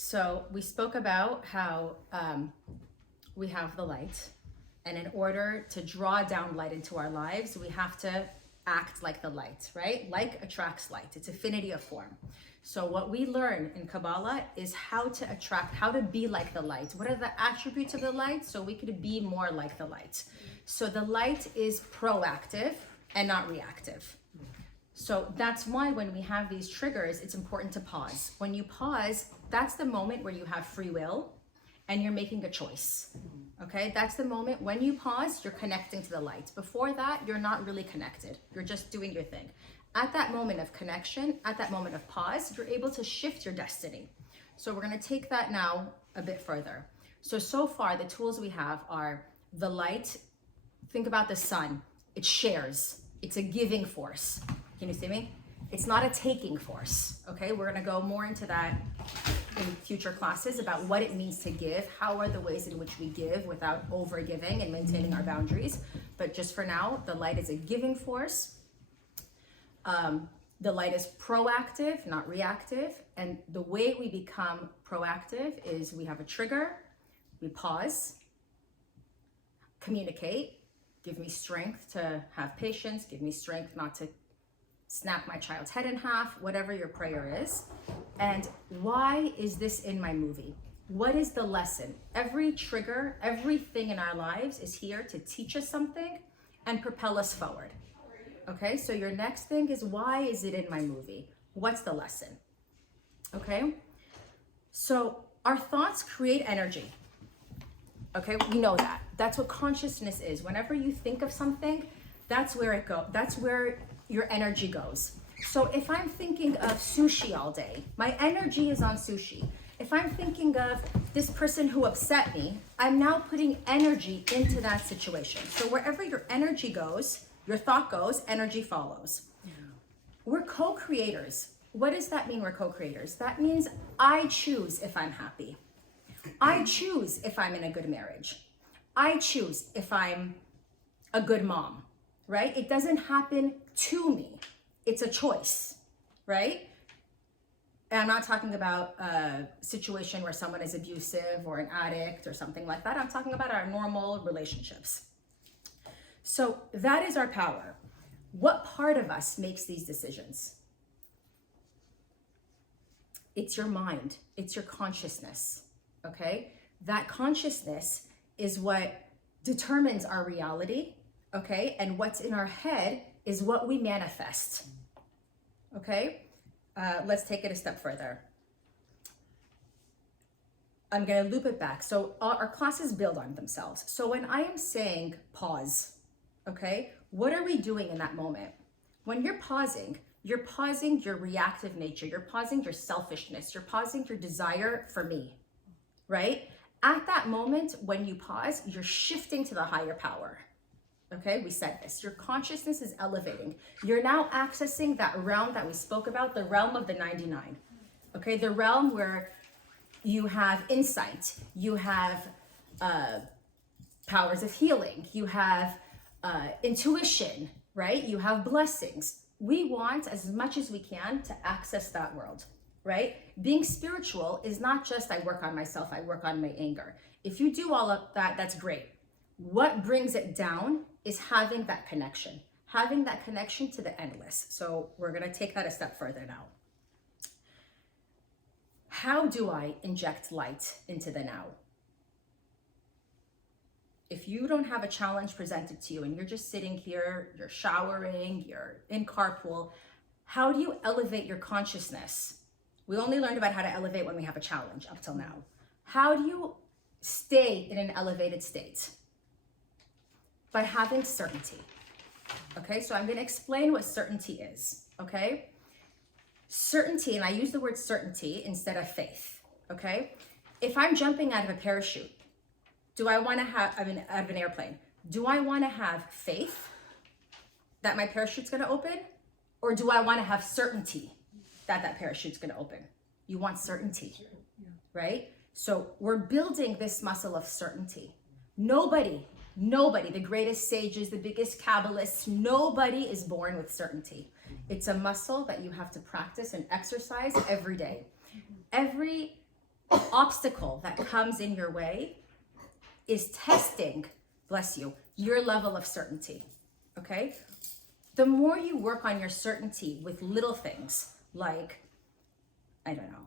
So we spoke about how we have the light, and in order to draw down light into our lives, we have to act like the light, right? Like attracts light. It's affinity of form. So what we learn in Kabbalah is how to attract, how to be like the light. What are the attributes of the light so we could be more like the light? So the light is proactive and not reactive. So that's why when we have these triggers, it's important to pause. When you pause, that's the moment where you have free will and you're making a choice. Okay, that's the moment when you pause, you're connecting to the light. Before that, you're not really connected. You're just doing your thing. At that moment of connection, at that moment of pause, you're able to shift your destiny. So we're going to take that now a bit further. So far, the tools we have are the light. Think about the sun. It shares. It's a giving force. Can you see me? It's not a taking force. Okay, we're going to go more into that in future classes about what it means to give, how are the ways in which we give without over giving and maintaining our boundaries. But just for now, the light is a giving force. The light is proactive, not reactive. And the way we become proactive is we have a trigger, we pause, communicate, give me strength to have patience, give me strength not to snap my child's head in half, whatever your prayer is. And why is this in my movie? What is the lesson? Every trigger, everything in our lives is here to teach us something and propel us forward. Okay, so your next thing is, why is it in my movie? What's the lesson? Okay, so our thoughts create energy. Okay, we know that. That's what consciousness is. Whenever you think of something, that's where it goes. That's where your energy goes. So if I'm thinking of sushi all day, my energy is on sushi. If I'm thinking of this person who upset me, I'm now putting energy into that situation. So wherever your energy goes, your thought goes, energy follows. Yeah. We're co-creators. What does that mean, we're co-creators? That means I choose if I'm happy. I choose if I'm in a good marriage. I choose if I'm a good mom, right? It doesn't happen to me. It's a choice, right? And I'm not talking about a situation where someone is abusive or an addict or something like that. I'm talking about our normal relationships. So that is our power. What part of us makes these decisions? It's your mind. It's your consciousness, okay? That consciousness is what determines our reality, okay? And what's in our head is what we manifest, okay? Let's take it a step further. I'm gonna loop it back. So our classes build on themselves. So when I am saying pause, okay, what are we doing in that moment? When you're pausing your reactive nature, you're pausing your selfishness, you're pausing your desire for me, right? At that moment, when you pause, you're shifting to the higher power. Okay, we said this. Your consciousness is elevating. You're now accessing that realm that we spoke about, the realm of the 99. Okay, the realm where you have insight, you have powers of healing, you have intuition, right? You have blessings. We want as much as we can to access that world, right? Being spiritual is not just I work on myself, I work on my anger. If you do all of that, that's great. What brings it down is having that connection to the endless. So we're going to take that a step further now. How do I inject light into the now? If you don't have a challenge presented to you and you're just sitting here, you're showering, you're in carpool, how do you elevate your consciousness? We only learned about how to elevate when we have a challenge up till now. How do you stay in an elevated state? By having certainty. Okay, so I'm going to explain what certainty is. Okay, certainty, and I use the word certainty instead of faith. Okay, if I'm jumping out of a parachute, do I want to have, out of an airplane, do I want to have faith that my parachute's going to open? Or do I want to have certainty that that parachute's going to open? You want certainty, right? So we're building this muscle of certainty. Nobody, the greatest sages, the biggest Kabbalists, nobody is born with certainty. It's a muscle that you have to practice and exercise every day. Every obstacle that comes in your way is testing, bless you, your level of certainty, okay? The more you work on your certainty with little things like, I don't know,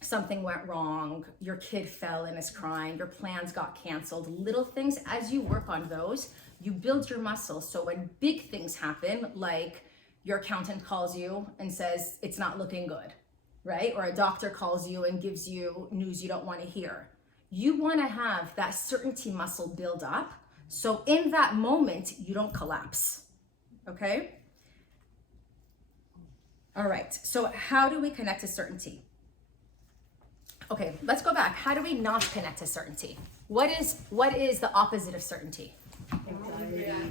something went wrong, your kid fell and is crying, your plans got canceled, little things, as you work on those, you build your muscles. So when big things happen, like your accountant calls you and says, it's not looking good, right? Or a doctor calls you and gives you news you don't want to hear. You want to have that certainty muscle build up. So in that moment, you don't collapse, okay? All right, so how do we connect to certainty? Okay, let's go back. How do we not connect to certainty? What is the opposite of certainty?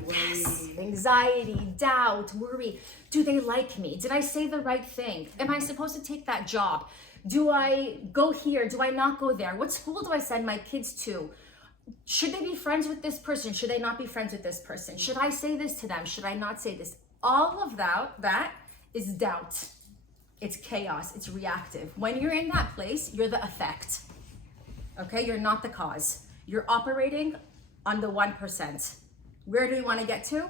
Yes. Anxiety, doubt, worry. Do they like me? Did I say the right thing? Am I supposed to take that job? Do I go here? Do I not go there? What school do I send my kids to? Should they be friends with this person? Should they not be friends with this person? Should I say this to them? Should I not say this? All of that is doubt. It's chaos, it's reactive. When you're in that place, you're the effect, okay? You're not the cause. You're operating on the 1%. Where do we want to get to?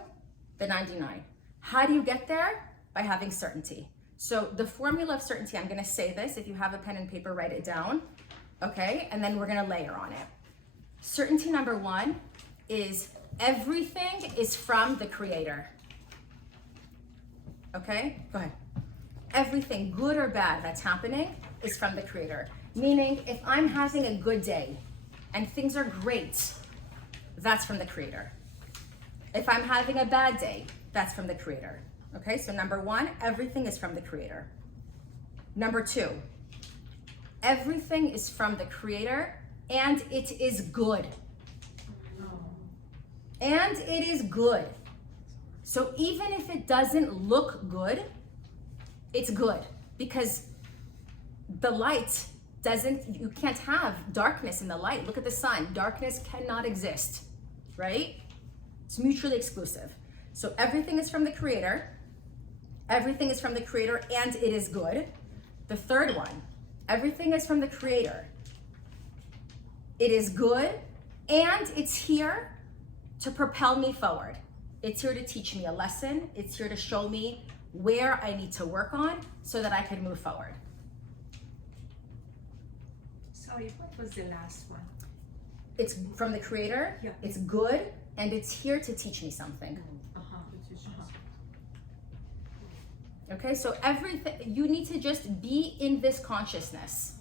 The 99. How do you get there? By having certainty. So the formula of certainty, I'm gonna say this, if you have a pen and paper, write it down, okay? And then we're gonna layer on it. Certainty number 1 is everything is from the Creator. Okay, go ahead. Everything, good or bad, that's happening is from the Creator. Meaning, if I'm having a good day and things are great, that's from the Creator. If I'm having a bad day, that's from the Creator. Okay, so number 1, everything is from the Creator. Number 2, everything is from the Creator and it is good. And it is good. So even if it doesn't look good, it's good, because the light you can't have darkness in the light. Look at the sun. Darkness cannot exist, right? It's mutually exclusive. So everything is from the Creator. Everything is from the Creator and it is good. The third one, everything is from the Creator. It is good and it's here to propel me forward. It's here to teach me a lesson. It's here to show me where I need to work on so that I can move forward. Sorry, what was the last one? It's from the Creator, yeah. It's good, and it's here to teach me something. Okay, so everything, you need to just be in this consciousness.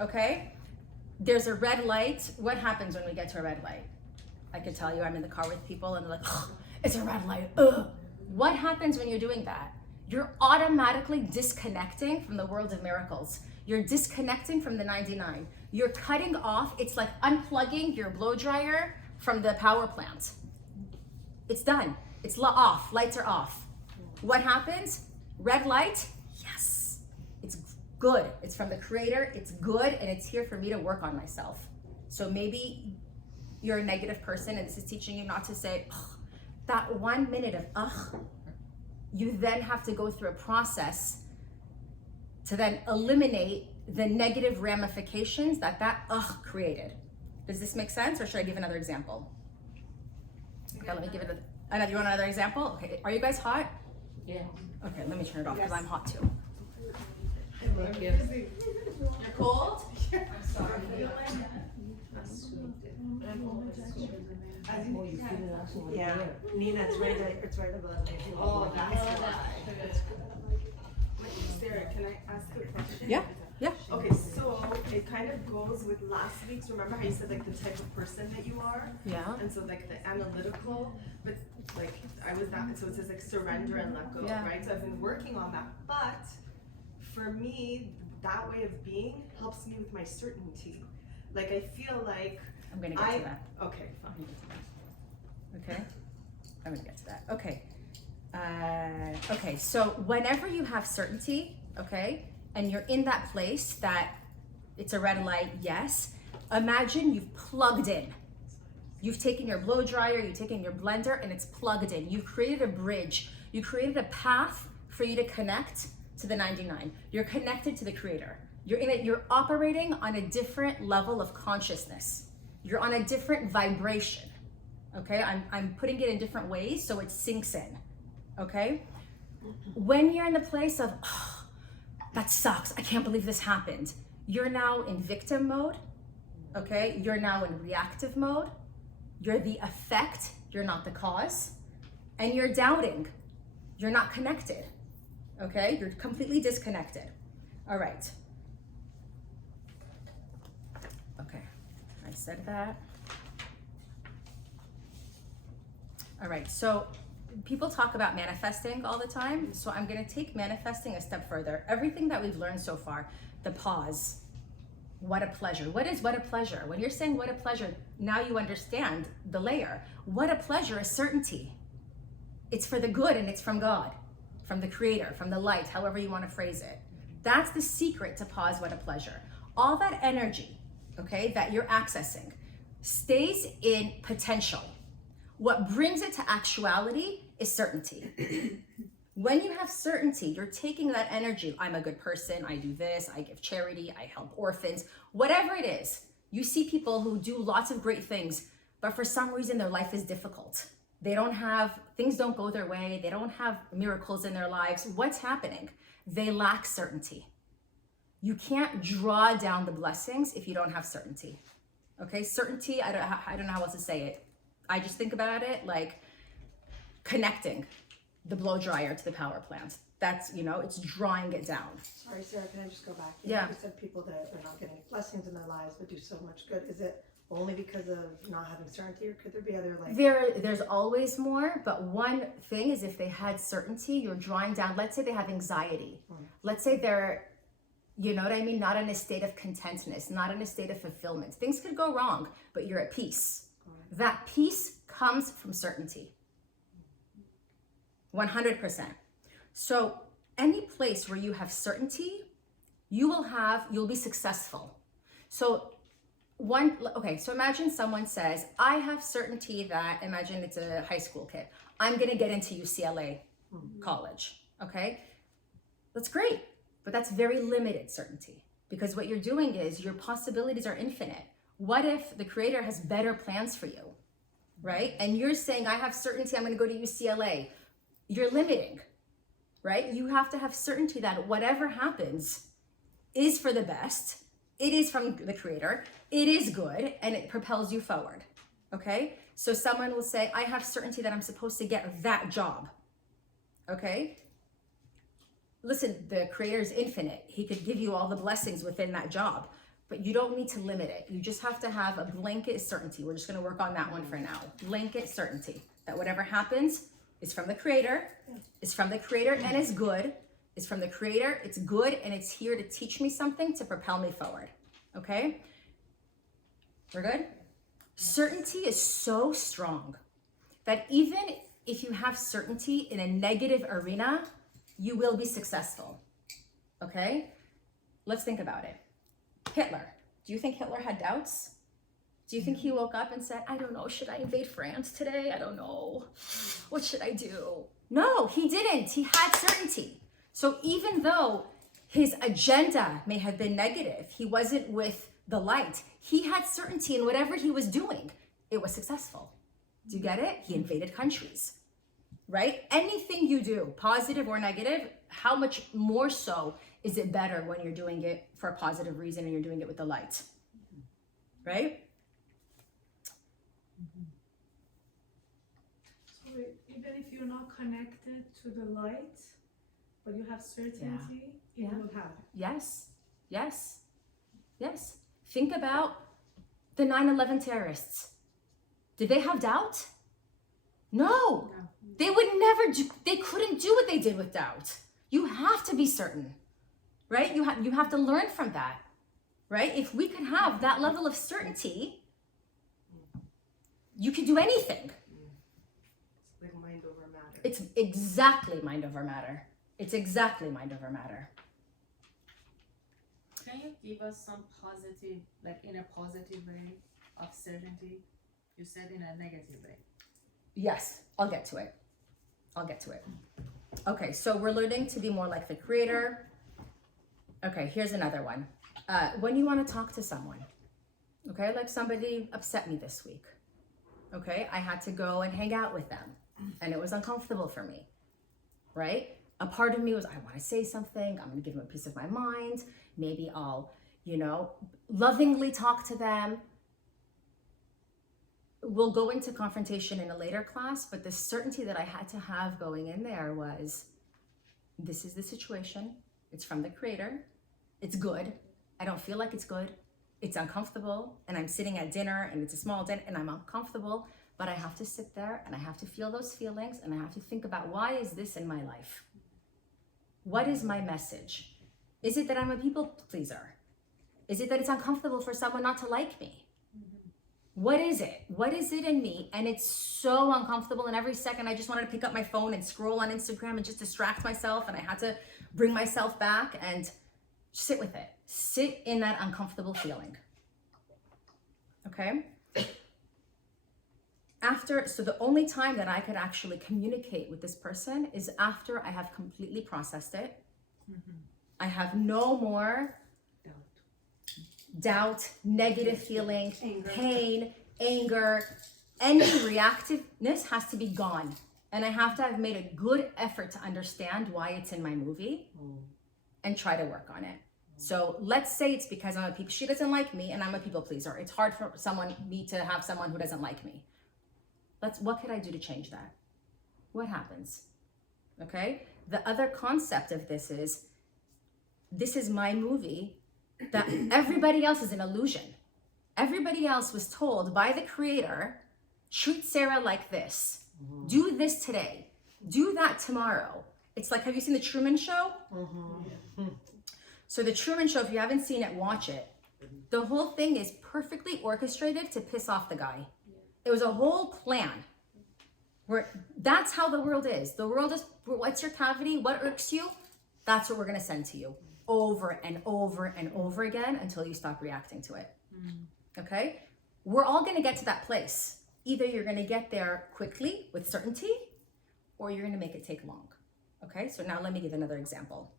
Okay? There's a red light. What happens when we get to a red light? I can tell you, I'm in the car with people and they're like, oh, it's a red light. Ugh. What happens when you're doing that? You're automatically disconnecting from the world of miracles. You're disconnecting from the 99. You're cutting off. It's like unplugging your blow dryer from the power plant. It's done. It's off. Lights are off. What happens? Red light. Yes. It's good. It's from the Creator. It's good. And it's here for me to work on myself. So maybe you're a negative person and this is teaching you not to say, ugh, that 1 minute of ugh. You then have to go through a process to then eliminate the negative ramifications that ugh created. Does this make sense, or should I give another example? Okay, let me give it another. You want another example? Okay, are you guys hot? Yeah. Okay, let me turn it off because I'm hot too. You're cold? I'm sorry. Yeah, Nina, it's right above there. Oh, that's why. Sarah, can I ask a question? Yeah. Yeah. Okay, so it kind of goes with last week's. Remember how you said like the type of person that you are? Yeah. And so like the analytical, but like I was that, so it says like surrender and let go, Yeah. right? So I've been working on that. But for me, that way of being helps me with my certainty. Like I feel like I'm gonna get to that. Okay, fine. Okay, I'm gonna get to that. Okay. Okay, so whenever you have certainty, okay, and you're in that place that it's a red light, yes, imagine you've plugged in. You've taken your blow dryer, you've taken your blender, and it's plugged in. You've created a bridge. You created a path for you to connect to the 99. You're connected to the Creator. You're operating on a different level of consciousness. You're on a different vibration. Okay, I'm putting it in different ways so it sinks in. Okay, when you're in the place of, oh, that sucks, I can't believe this happened, you're now in victim mode. Okay, you're now in reactive mode. You're the effect, you're not the cause, and you're doubting. You're not connected. Okay, you're completely disconnected. All right. Okay, I said that. All right, so people talk about manifesting all the time, so I'm gonna take manifesting a step further. Everything that we've learned so far, the pause, what a pleasure. What is what a pleasure? When you're saying what a pleasure, now you understand the layer. What a pleasure is certainty. It's for the good and it's from God, from the creator, from the light, however you want to phrase it. That's the secret to pause what a pleasure. All that energy, okay, that you're accessing stays in potential. What brings it to actuality is certainty. When you have certainty, you're taking that energy. I'm a good person, I do this, I give charity, I help orphans, whatever it is. You see people who do lots of great things, but for some reason their life is difficult. Things don't go their way, they don't have miracles in their lives. What's happening? They lack certainty. You can't draw down the blessings if you don't have certainty. Okay, certainty, I don't know how else to say it. I just think about it like connecting the blow dryer to the power plant. That's, it's drawing it down. Sorry, Sarah, can I just go back? Yeah. You said people that are not getting blessings in their lives but do so much good. Is it only because of not having certainty, or could there be other There's always more, but one thing is if they had certainty, you're drawing down, let's say they have anxiety. Let's say they're, you know what I mean? Not in a state of contentness, not in a state of fulfillment. Things could go wrong, but you're at peace. That peace comes from certainty. 100%. So any place where you have certainty, you'll be successful. So imagine someone says, I have certainty that, imagine it's a high school kid, I'm gonna get into UCLA college, okay? That's great, but that's very limited certainty, because what you're doing is your possibilities are infinite. What if the creator has better plans for you, right? And you're saying, I have certainty I'm gonna go to UCLA. You're limiting, right? You have to have certainty that whatever happens is for the best. It is from the creator. It is good, and it propels you forward, okay? So someone will say, I have certainty that I'm supposed to get that job, okay? Listen, the creator is infinite. He could give you all the blessings within that job, but you don't need to limit it. You just have to have a blanket certainty. We're just gonna work on that one for now. Blanket certainty that whatever happens is from the creator, is from the creator, and is good. It's from the creator, it's good, and it's here to teach me something to propel me forward, okay? We're good? Certainty is so strong that even if you have certainty in a negative arena, you will be successful, okay? Let's think about it. Hitler, do you think Hitler had doubts? Do you think he woke up and said, I don't know, should I invade France today? I don't know. What should I do? No, he didn't. He had certainty. So even though his agenda may have been negative, he wasn't with the light, he had certainty in whatever he was doing. It was successful. Do you get it? He invaded countries, right? Anything you do, positive or negative, how much more so is it better when you're doing it for a positive reason and you're doing it with the light, right? So even if you're not connected to the light, but you have certainty, you will have it. Yes, yes, yes. Think about the 9/11 terrorists. Did they have doubt? No. They would never do, they couldn't do what they did with doubt. You have to be certain, right? You have to learn from that, right? If we could have that level of certainty, you could do anything. It's like mind over matter. It's exactly mind over matter. It's exactly mind over matter. Can you give us some positive, like in a positive way of certainty? You said in a negative way. Yes, I'll get to it. Okay, so we're learning to be more like the creator. Okay, here's another one. When you want to talk to someone, okay, like somebody upset me this week, okay, I had to go and hang out with them and it was uncomfortable for me, right? A part of me was, I want to say something, I'm going to give them a piece of my mind, maybe I'll, lovingly talk to them. We'll go into confrontation in a later class, but the certainty that I had to have going in there was, this is the situation, it's from the Creator, it's good, I don't feel like it's good, it's uncomfortable, and I'm sitting at dinner and it's a small dinner and I'm uncomfortable, but I have to sit there and I have to feel those feelings and I have to think about, why is this in my life? What is my message? Is it that I'm a people pleaser? Is it that it's uncomfortable for someone not to like me? What is it? What is it in me? And it's so uncomfortable, and every second I just wanted to pick up my phone and scroll on Instagram and just distract myself, and I had to bring myself back and sit with it. Sit in that uncomfortable feeling. Okay? So the only time that I could actually communicate with this person is after I have completely processed it. I have no more doubt, negative feeling, pain, anger, any reactiveness has to be gone. And I have to have made a good effort to understand why it's in my movie and try to work on it. So let's say it's because she doesn't like me and I'm a people pleaser. It's hard for me to have someone who doesn't like me. What could I do to change that? What happens? Okay? The other concept of this is my movie, that everybody else is an illusion. Everybody else was told by the Creator, treat Sarah like this. Do this today. Do that tomorrow. It's like, have you seen The Truman Show? So The Truman Show, if you haven't seen it, watch it. The whole thing is perfectly orchestrated to piss off the guy. It was a whole plan. That's how the world is. The world is, what's your cavity? What irks you? That's what we're going to send to you over and over and over again until you stop reacting to it. Okay? We're all going to get to that place. Either you're going to get there quickly with certainty, or you're going to make it take long. Okay? So now let me give another example.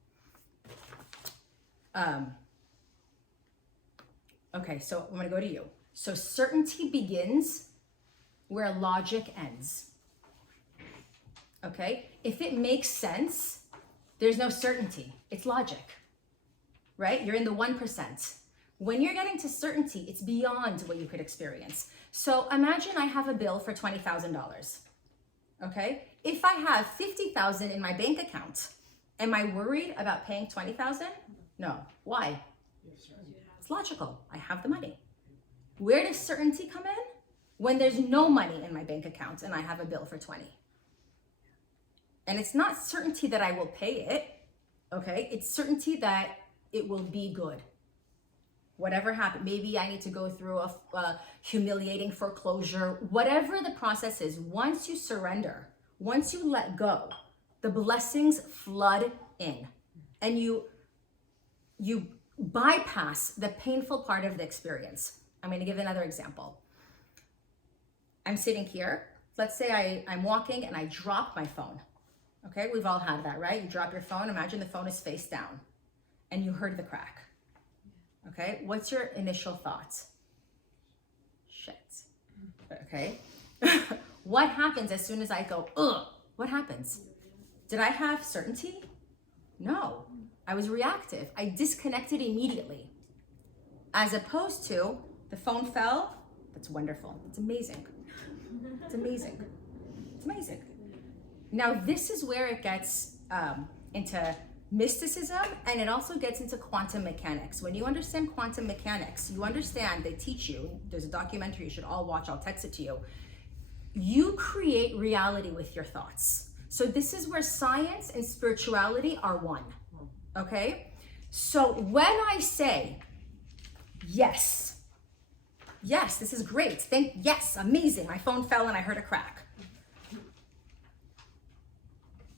Okay, so I'm going to go to you. So certainty begins where logic ends. Okay? If it makes sense, there's no certainty. It's logic. Right? You're in the 1%. When you're getting to certainty, it's beyond what you could experience. So imagine I have a bill for $20,000. Okay? If I have $50,000 in my bank account, am I worried about paying $20,000? No. Why? It's logical. I have the money. Where does certainty come in? When there's no money in my bank account and I have a bill for 20. And it's not certainty that I will pay it, okay? It's certainty that it will be good. Whatever happens, maybe I need to go through a humiliating foreclosure, whatever the process is, once you surrender, once you let go, the blessings flood in and you bypass the painful part of the experience. I'm going to give another example. I'm sitting here. Let's say I'm walking and I drop my phone. Okay, we've all had that, right? You drop your phone. Imagine the phone is face down and you heard the crack. Okay, what's your initial thoughts? Shit. Okay. What happens as soon as I go, ugh? What happens? Did I have certainty? No. I was reactive. I disconnected immediately. As opposed to the phone fell. That's wonderful. It's amazing. It's amazing. It's amazing. Now, this is where it gets into mysticism, and it also gets into quantum mechanics. When you understand quantum mechanics, you understand, they teach you, there's a documentary you should all watch, I'll text it to you. You create reality with your thoughts. So this is where science and spirituality are one, okay? So when I say, yes, this is great, yes, amazing, my phone fell and I heard a crack.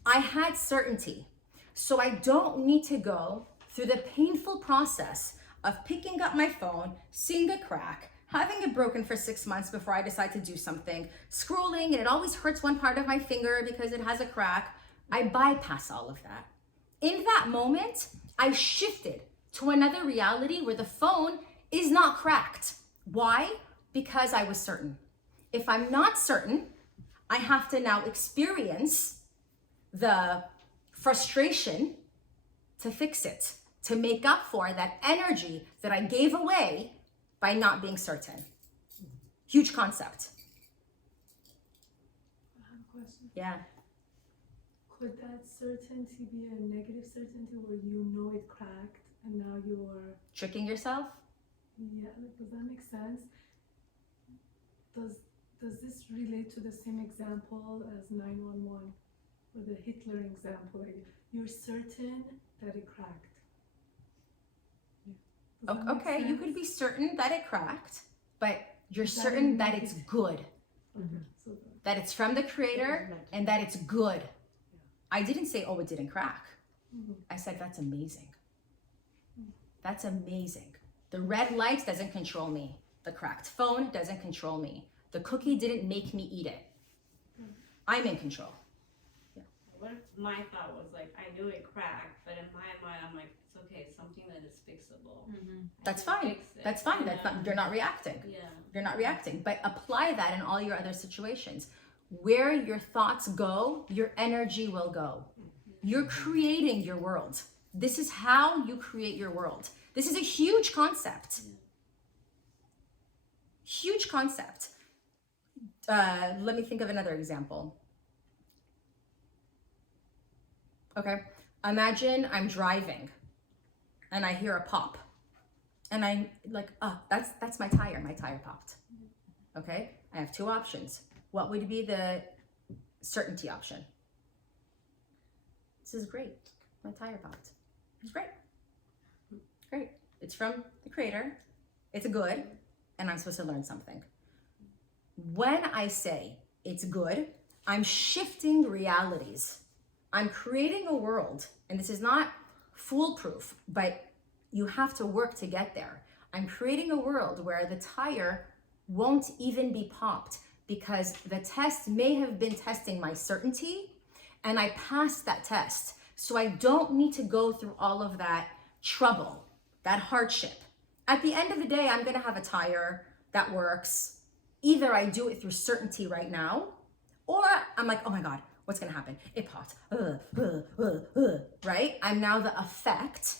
I had certainty. So I don't need to go through the painful process of picking up my phone, seeing a crack, having it broken for 6 months before I decide to do something, scrolling, and it always hurts one part of my finger because it has a crack. I bypass all of that. In that moment, I shifted to another reality where the phone is not cracked. Why? Because I was certain. If I'm not certain, I have to now experience the frustration to fix it, to make up for that energy that I gave away by not being certain. Huge concept. I have a question. Yeah. Could that certainty be a negative certainty where you know it cracked and now you're, Tricking yourself? yeah, does that make sense? Does this relate to the same example as 911 or the Hitler example? Like you're certain that it cracked. Yeah. Does that make Okay, you sense? could be certain that it cracked, but you're That certain it that made it's it- good, Okay, so that it's from the creator and that it's good. I didn't say, oh, it didn't crack. Mhm. I said, that's amazing. That's amazing. The red light doesn't control me. The cracked phone doesn't control me. The cookie didn't make me eat it. I'm in control. What if my thought was like, I knew it cracked, but in my mind, I'm like, it's okay, it's something that is fixable. Mm-hmm. I That's can fine. fix it, That's fine. you That's know? not, you're not reacting. Yeah. You're not reacting, but apply that in all your other situations. Where your thoughts go, your energy will go. You're creating your world. This is how you create your world. This is a huge concept. Huge concept. Let me think of another example. Okay, imagine I'm driving and I hear a pop. And I'm like, oh, that's my tire. My tire popped. Okay, I have two options. What would be the certainty option? This is great. My tire popped. It's great. Great. It's from the creator. It's good. And I'm supposed to learn something. When I say it's good, I'm shifting realities. I'm creating a world, and this is not foolproof, but you have to work to get there. I'm creating a world where the tire won't even be popped because the test may have been testing my certainty and I passed that test. So I don't need to go through all of that trouble, that hardship. At the end of the day, I'm gonna have a tire that works. Either I do it through certainty right now, or I'm like, oh my God, what's gonna happen? It popped, right? I'm now the effect.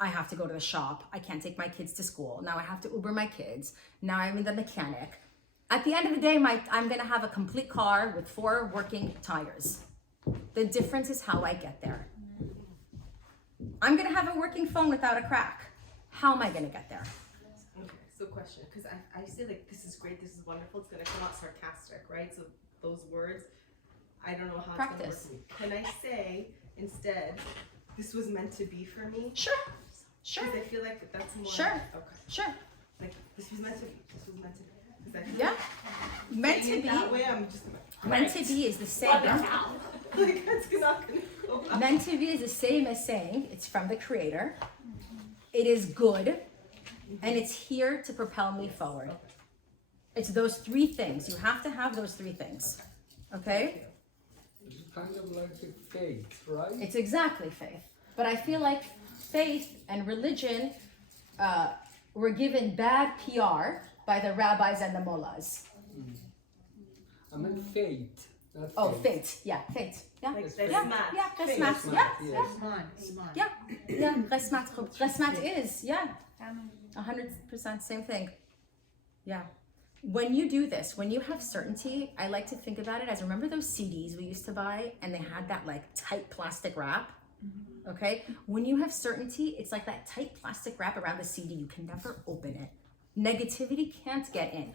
I have to go to the shop. I can't take my kids to school. Now I have to Uber my kids. Now I'm in the mechanic. At the end of the day, I'm gonna have a complete car with 4 working tires. The difference is how I get there. I'm gonna have a working phone without a crack. How am I gonna get there? Okay, so question, because I say like, this is great, this is wonderful, it's gonna come out sarcastic, right? So those words, I don't know how Practice. it's gonna work for me. Can I say instead, this was meant to be for me? Sure, sure, Because I feel like that's more. Sure. Okay. sure. Like, this was meant to be, this was meant to be. 'Cause I feel Yeah. Meant saying to it that be. way, I'm just Meant to be is the same. like, that's not gonna go out. Meant to be is the same as saying it's from the creator. It is good, and it's here to propel me forward. It's those 3 things. You have to have those 3 things. Okay? It's kind of like a faith, right? It's exactly faith. But I feel like faith and religion were given bad PR by the rabbis and the mullahs. I meant faith, not Oh, faith. faith. Yeah, faith. Yeah. Like, That's that's Yeah, math. yeah, Faith. resmat. Resmat, Yeah, yes. yeah. Iman, Iman. Yeah, yeah, resmat is, yeah, 100% same thing. Yeah. When you do this, when you have certainty, I like to think about it as, remember those CDs we used to buy and they had that like tight plastic wrap? Okay? When you have certainty, it's like that tight plastic wrap around the CD. You can never open it. Negativity can't get in,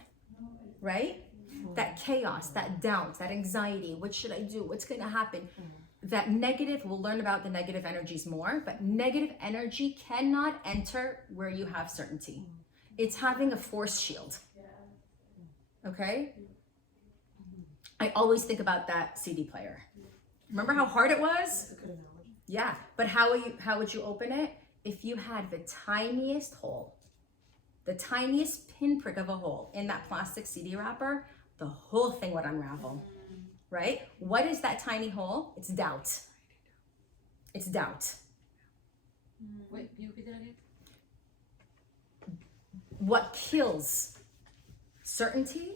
right? That chaos, that doubt, that anxiety, what should I do? What's gonna happen? That negative, we'll learn about the negative energies more, but negative energy cannot enter where you have certainty. It's having a force shield. Okay? I always think about that CD player. Remember how hard it was? That's a good analogy. Yeah, but how would you open it? If you had the tiniest hole, the tiniest pinprick of a hole in that plastic CD wrapper, the whole thing would unravel, right? What is that tiny hole? It's doubt. It's doubt. Wait, can you repeat that again? what kills certainty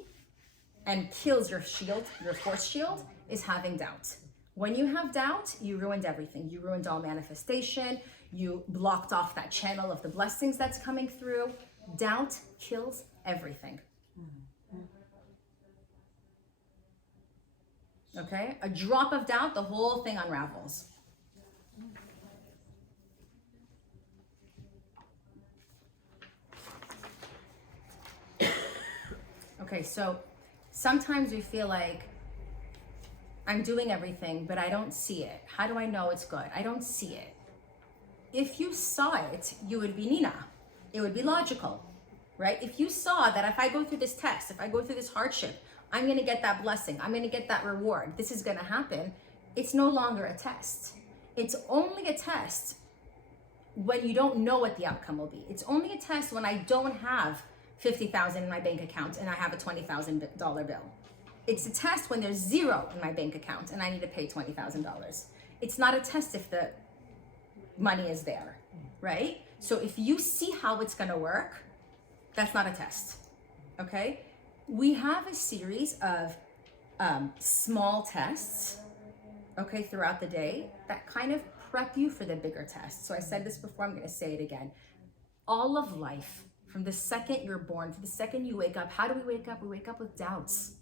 and kills your shield, your force shield, is having doubt. When you have doubt, you ruined everything. You ruined all manifestation. You blocked off that channel of the blessings that's coming through. Doubt kills everything. Okay? A drop of doubt, the whole thing unravels. Okay, so sometimes we feel like I'm doing everything, but I don't see it. How do I know it's good? I don't see it. If you saw it, you would be Nina. It would be logical, right? If you saw that if I go through this test, if I go through this hardship, I'm going to get that blessing. I'm going to get that reward. This is going to happen. It's no longer a test. It's only a test when you don't know what the outcome will be. It's only a test when I don't have $50,000 in my bank account and I have a $20,000 bill. It's a test when there's zero in my bank account and I need to pay $20,000. It's not a test if the money is there, right? So if you see how it's going to work, that's not a test, okay? We have a series of small tests, okay, throughout the day that kind of prep you for the bigger test. So I said this before, I'm going to say it again. All of life, from the second you're born to the second you wake up, how do we wake up? We wake up with doubts.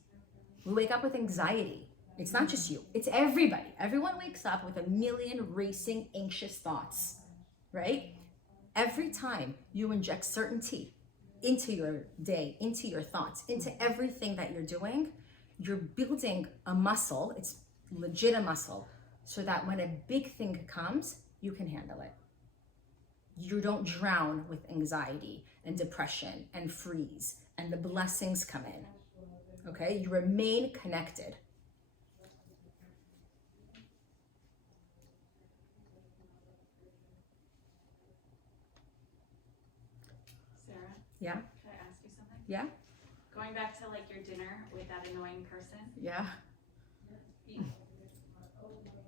We wake up with anxiety. It's not just you, it's everybody. Everyone wakes up with a million racing, anxious thoughts, right? Every time you inject certainty into your day, into your thoughts, into everything that you're doing, you're building a muscle. It's legit a muscle, so that when a big thing comes, you can handle it. You don't drown with anxiety and depression and freeze, and the blessings come in. Okay, you remain connected. Sarah, Yeah, can I ask you something? yeah, Going back to like your dinner with that annoying person, yeah.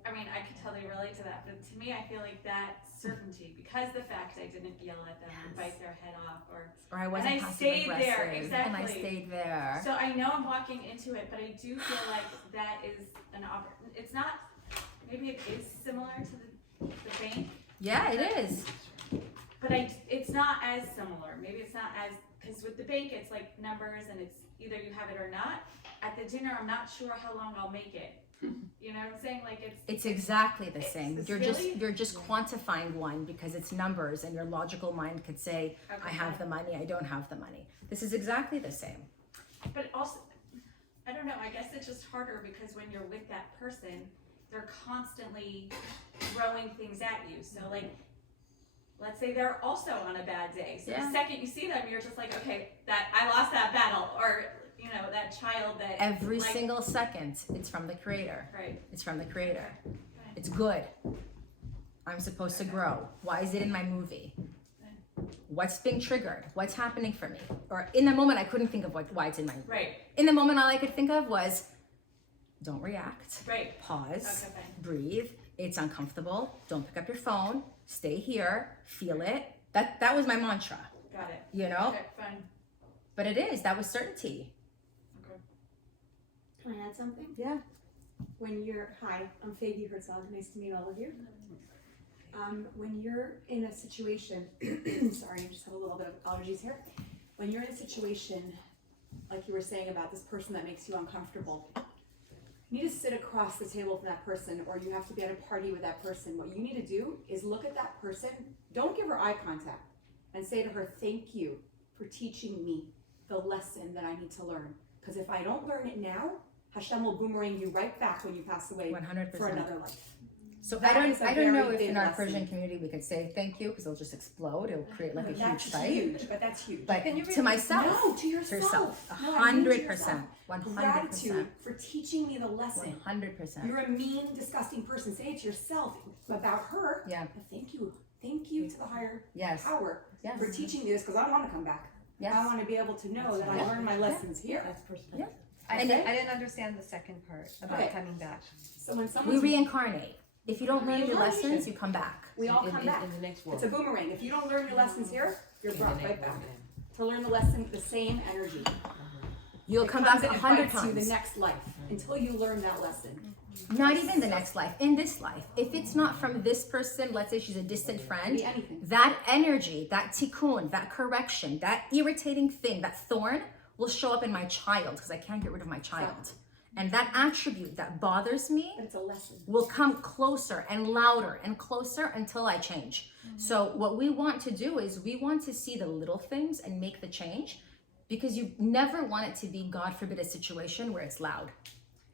I mean, I could totally relate to that, but to me, I feel like that certainty, because the fact I didn't yell at them or bite their head off, or Or I wasn't I passive stayed there, aggressive, and I exactly. stayed there. so I know I'm walking into it, but I do feel like that is an it's not, maybe it is similar to the bank, Yeah, it is. but it's not as similar. Maybe it's not as, because with the bank, it's like numbers and it's either you have it or not. At the dinner, I'm not sure how long I'll make it. You know what I'm saying? Like It's exactly the same. It's You're really- just quantifying one because it's numbers, and your logical mind could say, I have the money, I don't have the money. This is exactly the same. But also, I don't know, I guess it's just harder because when you're with that person, they're constantly throwing things at you. So like, let's say they're also on a bad day. So Yeah. the second you see them, you're just like, okay, that I lost that battle, or you know, that child that Every like, single second, it's from the Creator. right. It's from the Creator. It's good. I'm supposed to grow. Why is it in my movie? What's being triggered? What's happening for me? Or in the moment, I couldn't think of why it's in my movie. Right, In the moment, all I could think of was, don't react. right. Pause. Okay, fine. Breathe. It's uncomfortable. Don't pick up your phone. Stay here. Feel it. That was my mantra. Got it. You know? Okay, fine. But it is. That was certainty. Okay. Can I add something? Yeah. When you're, hi, I'm Fabi Herzog, nice to meet all of you. When you're in a situation, sorry, I just have a little bit of allergies here. When you're in a situation, like you were saying about this person that makes you uncomfortable, you need to sit across the table from that person, or you have to be at a party with that person. What you need to do is look at that person, don't give her eye contact, and say to her, thank you for teaching me the lesson that I need to learn. Because if I don't learn it now, Hashem will boomerang you right back when you pass away 100%. for another life. So That is a I don't know very if big in our lesson. Persian community we could say thank you because it'll just explode. It'll create like a huge That's fight. huge, but that's huge. But Can you to myself, No, to yourself. herself, No, I mean to 100%, yourself. 100%, Gratitude for teaching me the lesson. 100%. You're a mean, disgusting person. Say it to yourself about her. Yeah. But thank you. Thank you to the higher Yes. power Yes. for teaching me this, because I don't want to come back. Yes. I want to be able to know that I Yeah. learned my lessons here. That's perspective. Yeah. I, And I didn't understand the second part about Okay. coming back. So when We someone's reincarnate. If you don't learn your Reincarnation. lessons, you come back. we all come back. In the next world. It's a boomerang. If you don't learn your lessons here, you're brought right back. to learn the lesson with the same energy. You'll It come comes back and 100 bites you times. the next life until you learn that lesson. Not even the next life, in this life. If it's not from this person, let's say she's a distant friend, Be anything. that energy, that tikkun, that correction, that irritating thing, that thorn will show up in my child because I can't get rid of my child. And that attribute that bothers me But it's a lesson. will come closer and louder and closer until I change. So what we want to do is we want to see the little things and make the change, because you never want it to be, God forbid, a situation where it's loud,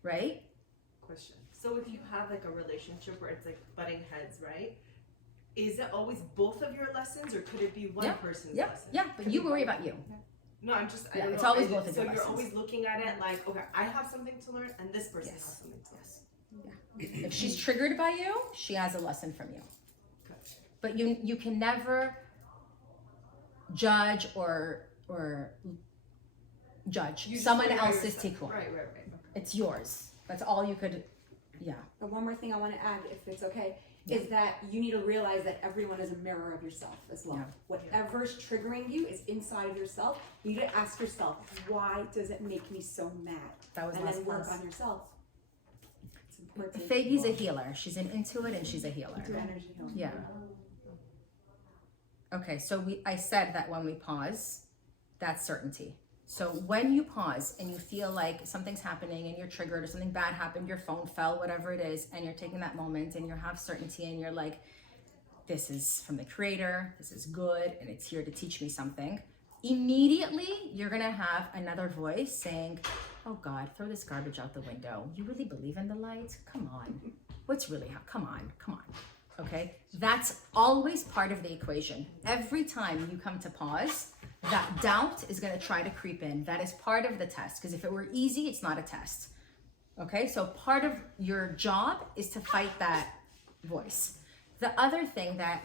right? Question. So if you have like a relationship where it's like butting heads, right? Is it always both of your lessons, or could it be one person's lesson? Yeah, but you worry about you. No, I'm just. I Yeah, don't it's know. always both of So your you're lessons. always looking at it like, okay, I have something to learn, and this person Yes. has something to learn. Yes. If she's triggered by you, she has a lesson from you. Gotcha. But you can never judge or judge You just someone worry about else's yourself. tikkun. Right. Okay. It's yours. That's all you could. Yeah. But one more thing I want to add, if it's okay, is that you need to realize that everyone is a mirror of yourself as well. Yeah. Whatever's triggering you is inside of yourself. You need to ask yourself, why does it make me so mad? That was And last then work class. on yourself. It's important. Feigi's a healer. She's an intuit and she's a healer. Do energy healing. Yeah. Okay, so I said that when we pause, that's certainty. So when you pause and you feel like something's happening and you're triggered or something bad happened, your phone fell, whatever it is, and you're taking that moment and you have certainty and you're like, this is from the creator, this is good, and it's here to teach me something. Immediately, you're gonna have another voice saying, oh God, throw this garbage out the window. You really believe in the light? Come on. What's really come on. Okay? That's always part of the equation. Every time you come to pause, that doubt is gonna try to creep in. That is part of the test, because if it were easy, it's not a test. Okay? So part of your job is to fight that voice. The other thing that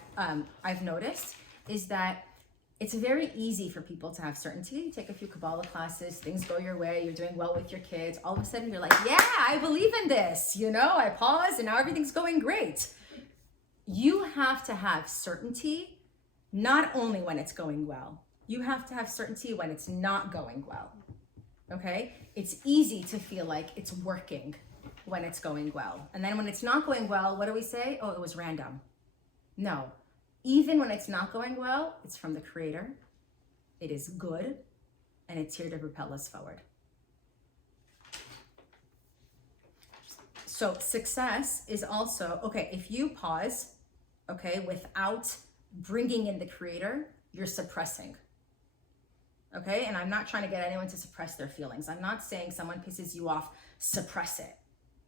I've noticed is that it's very easy for people to have certainty. You take a few Kabbalah classes, things go your way, you're doing well with your kids. All of a sudden you're like, yeah, I believe in this. I paused and now everything's going great. You have to have certainty, not only when it's going well. You have to have certainty when it's not going well. Okay? It's easy to feel like it's working when it's going well. And then when it's not going well, what do we say? Oh, it was random. No. Even when it's not going well, it's from the creator. It is good, and it's here to propel us forward. So success is also, okay, if you pause, okay, without bringing in the creator, you're suppressing. Okay, and I'm not trying to get anyone to suppress their feelings. I'm not saying someone pisses you off, suppress it.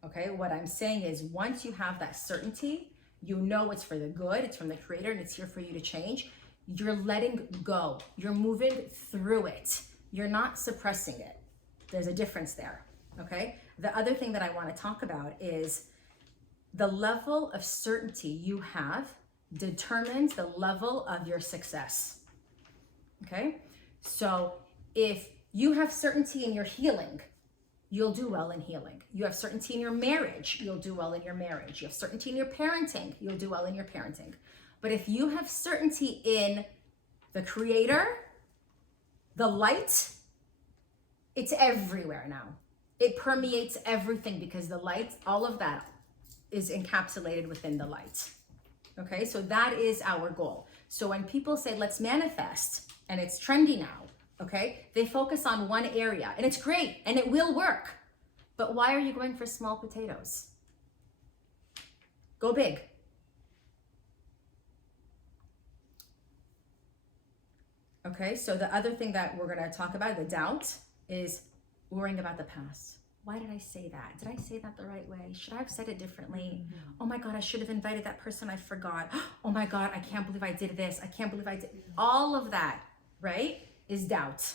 Okay, what I'm saying is once you have that certainty, you know it's for the good, it's from the creator, and it's here for you to change. You're letting go. You're moving through it. You're not suppressing it. There's a difference there, okay? The other thing that I want to talk about is the level of certainty you have determines the level of your success, okay? So if you have certainty in your healing, you'll do well in healing. You have certainty in your marriage, you'll do well in your marriage. You have certainty in your parenting, you'll do well in your parenting. But if you have certainty in the creator, the light, it's everywhere now. It permeates everything because the light, all of that is encapsulated within the light. Okay, so that is our goal. So when people say, let's manifest, and it's trendy now, okay? They focus on one area, and it's great, and it will work. But why are you going for small potatoes? Go big. Okay, so the other thing that we're gonna talk about, the doubt, is worrying about the past. Why did I say that? Did I say that the right way? Should I have said it differently? Oh my God, I should have invited that person, I forgot. Oh my God, I can't believe I did this. I can't believe I did. All of that, right, is doubt.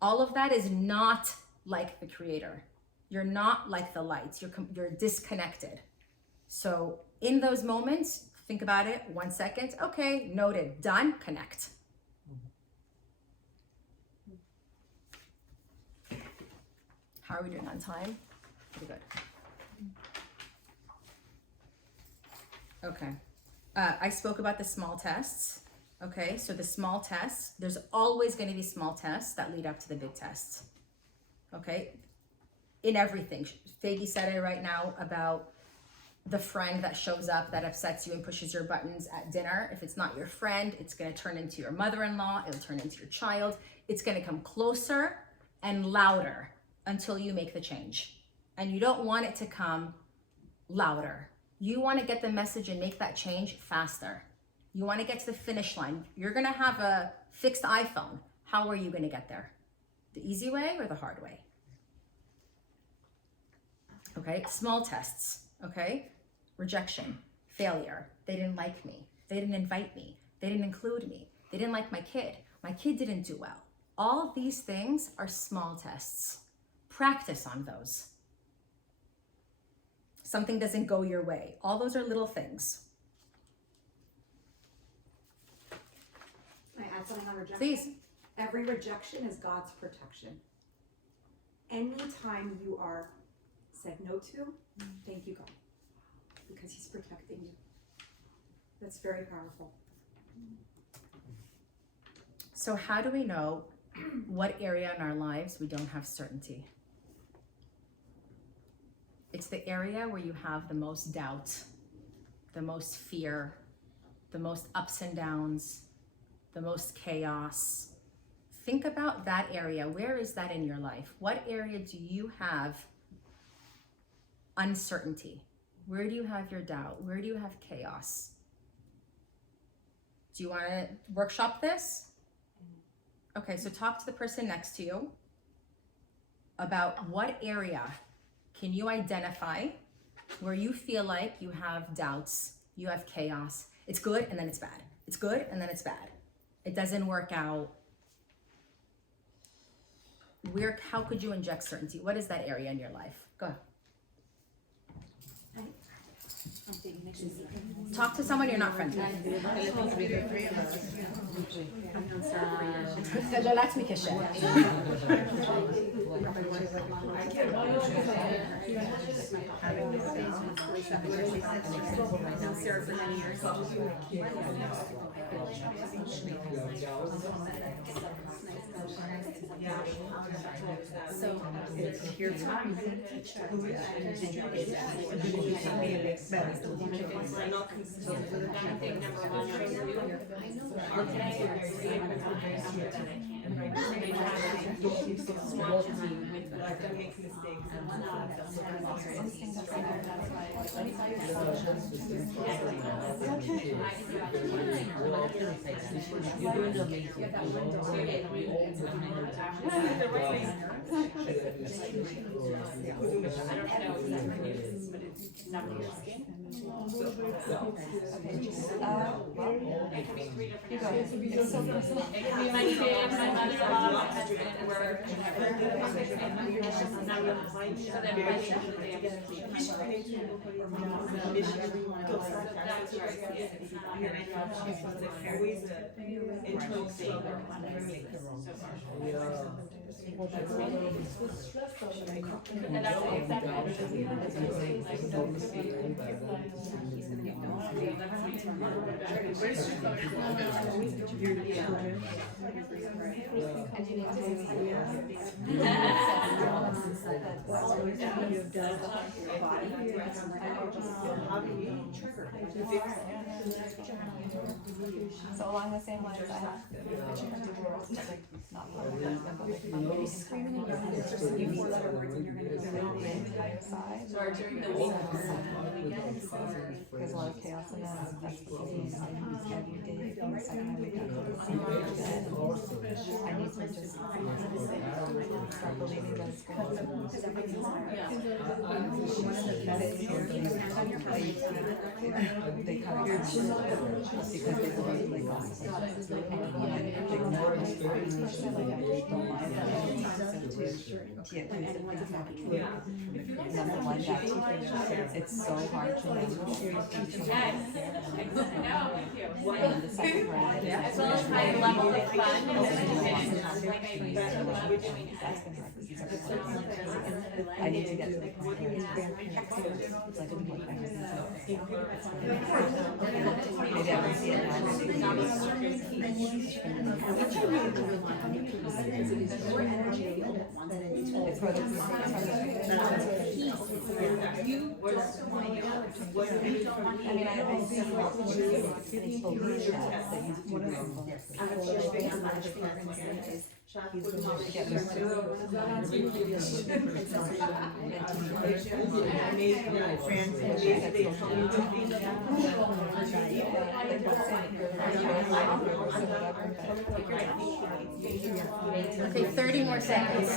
All of that is not like the creator. You're not like the lights. You're disconnected. So in those moments, think about it, 1 second. Okay, noted, done, connect. How are we doing on time? Pretty good. Okay. I spoke about the small tests. Okay, so the small tests, there's always going to be small tests that lead up to the big tests. Okay, in everything. Faggy said it right now about the friend that shows up that upsets you and pushes your buttons at dinner. If it's not your friend, it's going to turn into your mother-in-law, it'll turn into your child. It's going to come closer and louder until you make the change. And you don't want it to come louder. You want to get the message and make that change faster. You want to get to the finish line. You're going to have a fixed iPhone. How are you going to get there? The easy way or the hard way? Okay, small tests, okay? Rejection, failure. They didn't like me. They didn't invite me. They didn't include me. They didn't like my kid. My kid didn't do well. All of these things are small tests. Practice on those. Something doesn't go your way. All those are little things. Can I add something on rejection? Please. Every rejection is God's protection. Anytime you are said no to, thank you, God, because He's protecting you. That's very powerful. So how do we know what area in our lives we don't have certainty? It's the area where you have the most doubt, the most fear, the most ups and downs, the most chaos. Think about that area. Where is that in your life? What area do you have uncertainty? Where do you have your doubt? Where do you have chaos? Do you want to workshop this? Okay, so talk to the person next to you about what area can you identify where you feel like you have doubts, you have chaos. It's good and then it's bad. It's good and then it's bad. It doesn't work out. How could you inject certainty? What is that area in your life? Go ahead. Talk to someone you're not friends with. Relax, Mikesha. So it's your time. So along the same lines, I have divorced, like not part of them, but like maybe screaming in your head, it's just you 4-letter words and you're gonna go down the entire side. So during the week. There's a lot of chaos in that. That's the case. Every day, from the second I wake up to the second I go to bed, I need to just start believing that it's going to be. Because everything's they cut your just because they believe like gossip. And when I ignore It's so hard to know. Yes. No, I'm with you. And the second part is As well as high level of fun. Like I used to love doing it. that's been hard because these are fun. I need to get to the point where it's like a big thing. Maybe I would see it now. It's for I mean, I see it's believe that you do Okay, 30 more seconds.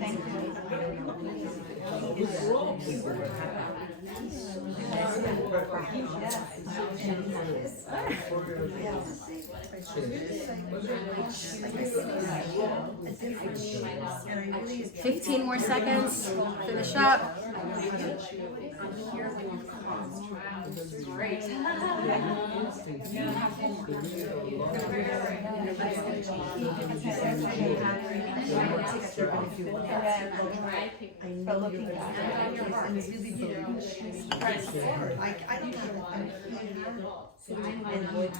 Thank you. 15 more seconds. Finish up. Great. But looking back,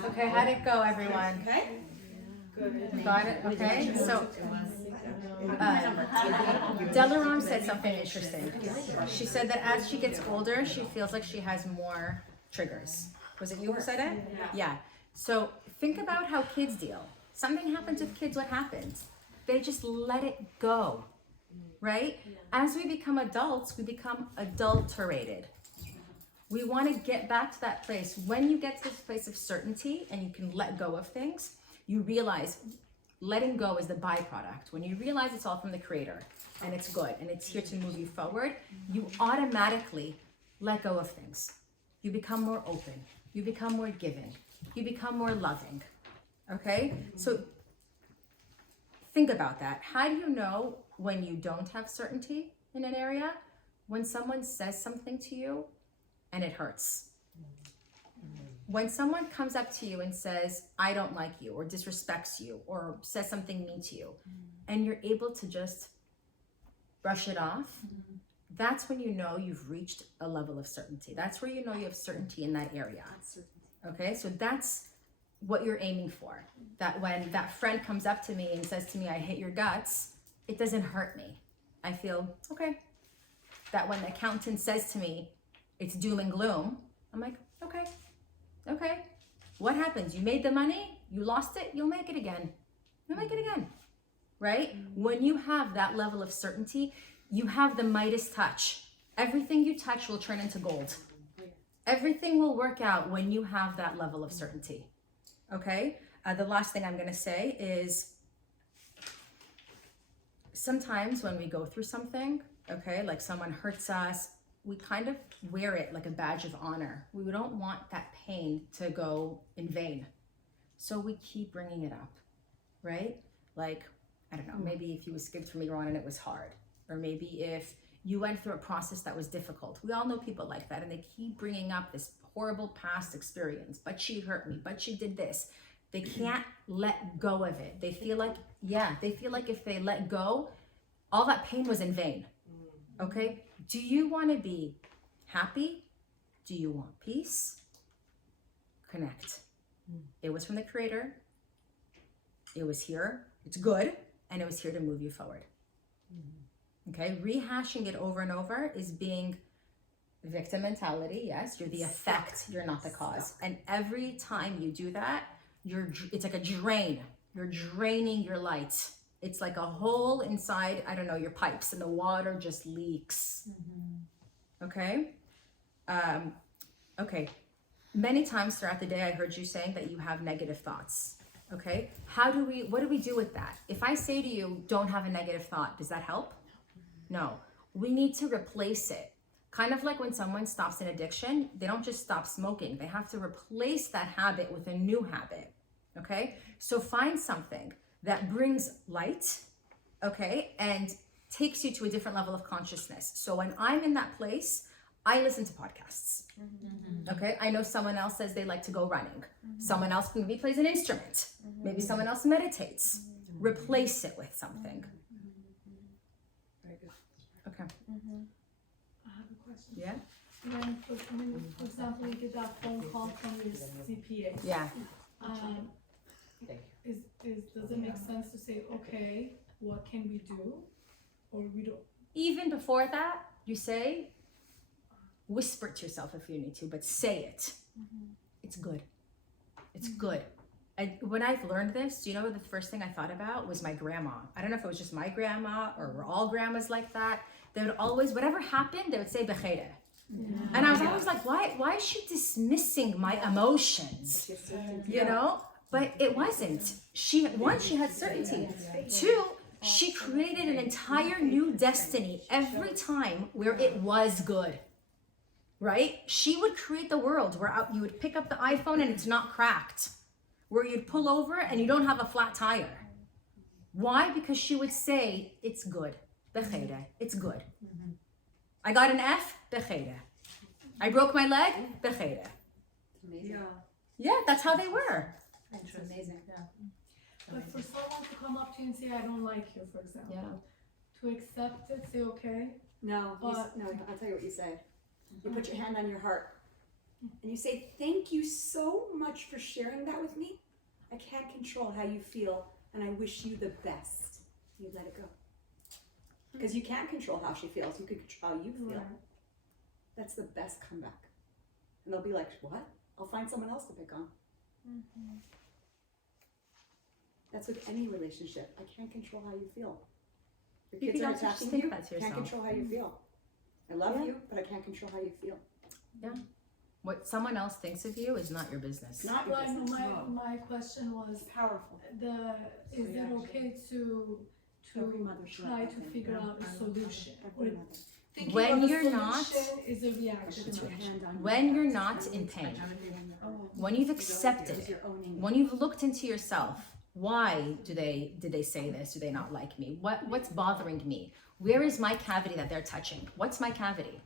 Okay, how'd it go, everyone? Okay. Got it? Okay, so Delaram said something interesting. She said that as she gets older, she feels like she has more triggers. Was it you who said it? Yeah. So think about how kids deal. Something happens with kids, what happens? They just let it go, right? As we become adults, we become adulterated. We want to get back to that place. When you get to this place of certainty and you can let go of things, you realize letting go is the byproduct. When you realize it's all from the Creator and it's good and it's here to move you forward, you automatically let go of things. You become more open. You become more giving. You become more loving. Okay? So think about that. How do you know when you don't have certainty in an area? When someone says something to you and it hurts. When someone comes up to you and says, I don't like you, or disrespects you, or says something mean to you, and you're able to just brush it off, that's when you know you've reached a level of certainty. That's where you know you have certainty in that area. Okay, so that's what you're aiming for. That when that friend comes up to me and says to me, I hate your guts, it doesn't hurt me. I feel, okay. That when the accountant says to me, it's doom and gloom, I'm like, okay. What happens? You made the money, you lost it, you'll make it again. You'll make it again, right? When you have that level of certainty, you have the Midas touch. Everything you touch will turn into gold. Everything will work out when you have that level of certainty, okay? The last thing I'm gonna say is sometimes when we go through something, okay, like someone hurts us, we kind of wear it like a badge of honor. We don't want that pain to go in vain. So we keep bringing it up, right? Like, I don't know, maybe if you skipped from Iran and it was hard, or maybe if you went through a process that was difficult. We all know people like that, and they keep bringing up this horrible past experience, but she hurt me, but she did this. They can't let go of it. They feel like, if they let go, all that pain was in vain, okay? Do you want to be happy? Do you want peace? Connect. It was from the Creator. It was here. It's good. And it was here to move you forward. Okay? Rehashing it over and over is being victim mentality. Yes, you're the effect. You're not the cause. And every time you do that, it's like a drain. You're draining your light. It's like a hole inside, I don't know, your pipes, and the water just leaks. Okay? Okay. Many times throughout the day, I heard you saying that you have negative thoughts. Okay? What do we do with that? If I say to you, don't have a negative thought, does that help? No. We need to replace it. Kind of like when someone stops an addiction, they don't just stop smoking. They have to replace that habit with a new habit. Okay? So find something that brings light, okay, and takes you to a different level of consciousness. So when I'm in that place, I listen to podcasts. Okay? I know someone else says they like to go running. Someone else maybe plays an instrument. Maybe someone else meditates. Replace it with something. Very good. Okay. I have a question. Yeah? When, for example, you get that phone call from your CPA, Yeah. does it make sense to say, okay, what can we do? Or we don't, Even before that, you say, whisper it to yourself if you need to, but say it. It's good. It's good. And when I've learned this, do you know the first thing I thought about was my grandma. I don't know if it was just my grandma or were all grandmas like that. They would always, whatever happened, they would say becheda. And I was always like, why is she dismissing my emotions? You know? But it wasn't. She had certainty. Two, she created an entire new destiny every time where it was good. Right? She would create the world where you would pick up the iPhone and it's not cracked. Where you'd pull over and you don't have a flat tire. Why? Because she would say, it's good. Becheda. It's good. I got an F. Becheda. I broke my leg. Becheda. Yeah. Yeah, that's how they were. It's amazing. but for someone to come up to you and say, I don't like you, for example, to accept it, say, okay, No, But- no, I'll tell you what you say. You put your hand on your heart and you say, thank you so much for sharing that with me. I can't control how you feel and I wish you the best. You let it go. Because you can't control how she feels, you can control how you feel. Right. That's the best comeback. And they'll be like, what? I'll find someone else to pick on. That's with any relationship. I can't control how you feel. Your You kids can are also just attacking think you, that to I can't yourself. control how you feel. I love Yeah. you, but I can't control how you feel. What someone else thinks of you is not your business. It's not your Right, business. my question was, It's powerful. is it okay to Every mother should try have to that. figure out a solution? Every mother. Thinking When of a you're not- solution is a reaction. Put your hand on your When heart. you're not in pain, when you've accepted Because it, you're owning it. when you've looked into yourself, why did they say this? Do they not like me? What's bothering me? Where is my cavity that they're touching? What's my cavity?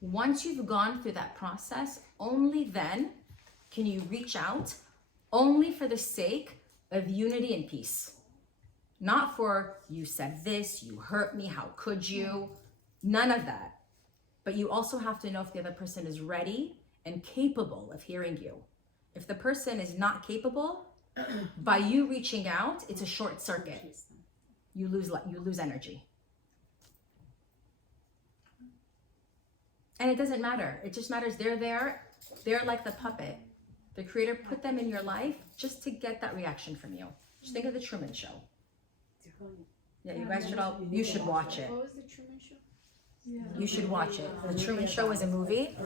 Once you've gone through that process, only then can you reach out, only for the sake of unity and peace. Not for, you said this, you hurt me, how could you? None of that. But you also have to know if the other person is ready and capable of hearing you. If the person is not capable, by you reaching out, it's a short circuit. You lose energy. And it doesn't matter. It just matters they're there. They're like the puppet. The creator put them in your life just to get that reaction from you. Just think of the Truman Show. Yeah, you guys should watch it. What was the Truman Show? Yeah. You should watch it. The Truman Show is a movie.